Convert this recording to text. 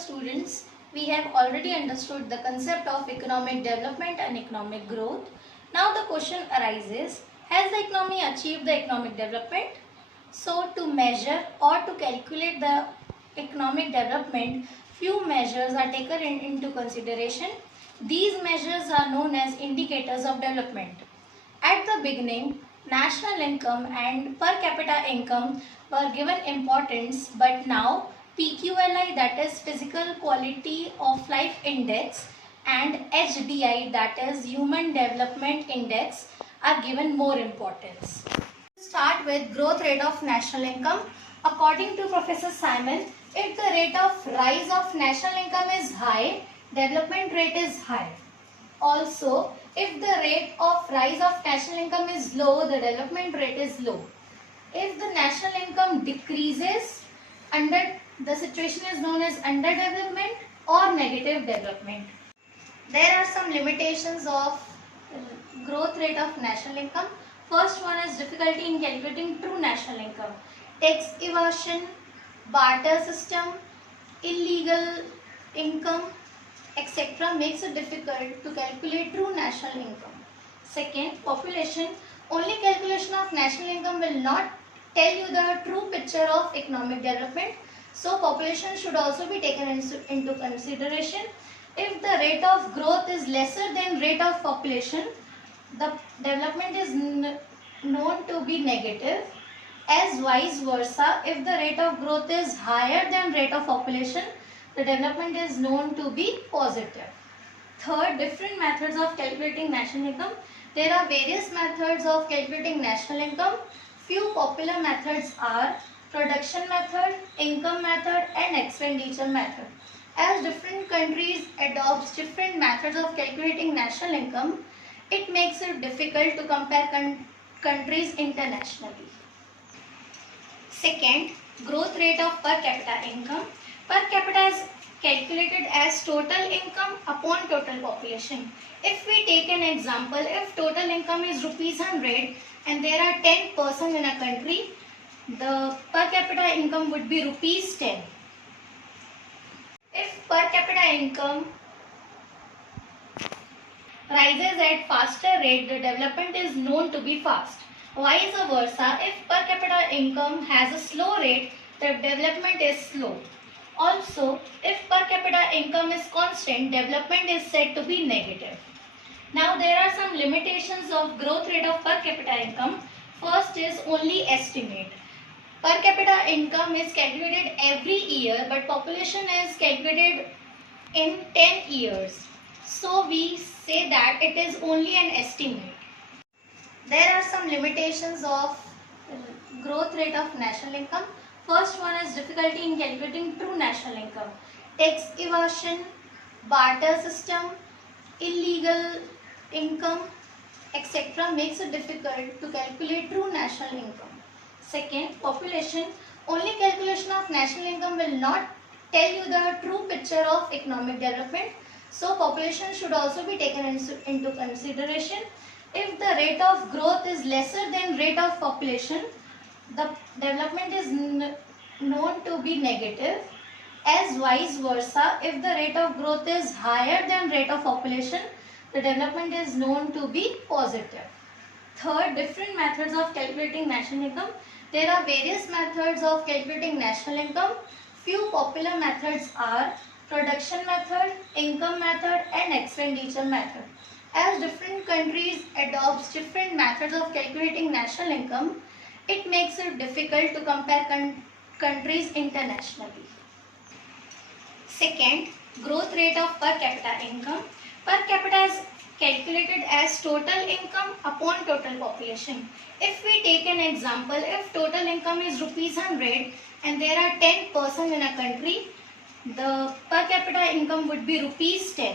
students, we have already understood the concept of economic development and economic growth. Now the question arises, has the economy achieved the economic development? So to measure or to calculate the economic development, few measures are taken into consideration. These measures are known as indicators of development. At the beginning, national income and per capita income were given importance, but now PQLI, that is Physical Quality of Life Index, and HDI, that is Human Development Index, are given more importance. Start with growth rate of national income. According to Professor Simon, if the rate of rise of national income is high, development rate is high. Also, if the rate of rise of national income is low, the development rate is low. If the national income decreases, the situation is known as underdevelopment or negative development. There are some limitations of growth rate of national income. First one is difficulty in calculating true national income. Tax evasion, barter system, illegal income, etc. makes it difficult to calculate true national income. Second, population. Only calculation of national income will not tell you the true picture of economic development. So population should also be taken into consideration. If the rate of growth is lesser than rate of population, the development is known to be negative. As vice versa, if the rate of growth is higher than rate of population, the development is known to be positive. Third, different methods of calculating national income. There are various methods of calculating national income. Few popular methods are production method, income method, and expenditure method. As different countries adopt different methods of calculating national income, it makes it difficult to compare countries internationally. Second, growth rate of per capita income. Per capita is calculated as total income upon total population. If we take an example, if total income is rupees 100 and there are 10 persons in a country, the per capita income would be rupees 10. If per capita income rises at faster rate, the development is known to be fast. Vice versa, if per capita income has a slow rate, the development is slow. Also, if per capita income is constant, development is said to be negative. Now there are some limitations of growth rate of per capita income. First is only estimate. Per capita income is calculated every year, but population is calculated in 10 years. So we say that it is only an estimate. There are some limitations of growth rate of national income. First one is difficulty in calculating true national income. Tax evasion, barter system, illegal income, etc. makes it difficult to calculate true national income. Second, population. Only calculation of national income will not tell you the true picture of economic development. So population should also be taken into consideration. If the rate of growth is lesser than rate of population, the development is known to be negative. As vice versa, if the rate of growth is higher than rate of population, the development is known to be positive. Third, different methods of calculating national income. There are various methods of calculating national income. Few popular methods are production method, income method, and expenditure method. As different countries adopt different methods of calculating national income, it makes it difficult to compare countries internationally. Second, growth rate of per capita income. Per capita is calculated as total income upon total population. If we take an example, if total income is rupees 100 and there are 10 persons in a country, the per capita income would be rupees 10.